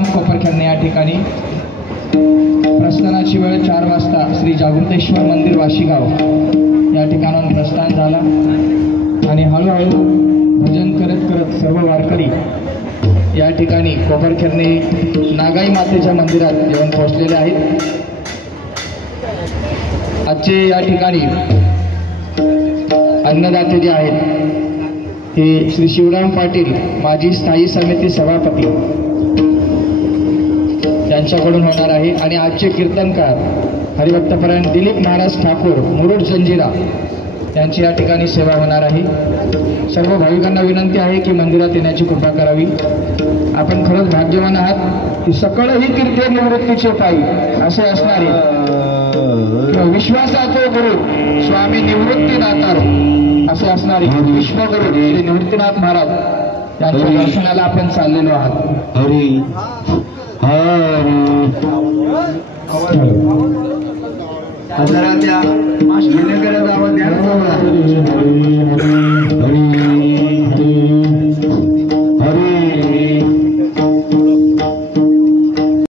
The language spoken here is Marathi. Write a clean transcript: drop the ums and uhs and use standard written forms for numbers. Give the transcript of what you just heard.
मुक्काम कोपरखेरणे या ठिकाणी प्रस्थानाची वेळ 4 वाजता श्री जागृतेश्वर मंदिर वाशीगाव या ठिकाणाहून प्रस्थान झाला आणि हळूहळू भजन करत करत सर्व वारकरी या ठिकाणी कोपरखेरणे नागाई मातेच्या मंदिरात येऊन पोहोचलेले आहेत। आजचे या ठिकाणी अन्नदाते जे आहेत ते श्री शिवराम पाटील माजी स्थायी समिती सभापती यांच्याकडून होणार आहे आणि आजचे कीर्तनकार हरिभक्तपरायण दिलीप महाराज ठाकूर मुरुड जंजिरा यांची या ठिकाणी सेवा होणार आहे। सर्व भाविकांना विनंती आहे की मंदिरात येण्याची कृपा करावी। आपण खरंच भाग्यवान आहात की सकळही तीर्थे निवृत्तीचे पायी असे असणारे विश्वासाचे गुरु स्वामी निवृत्तीनाथारो असे असणारे विश्वगुरु श्री निवृत्तीनाथ महाराज यांच्या दर्शनाला आपण चाललेलो आहात। हरी हरी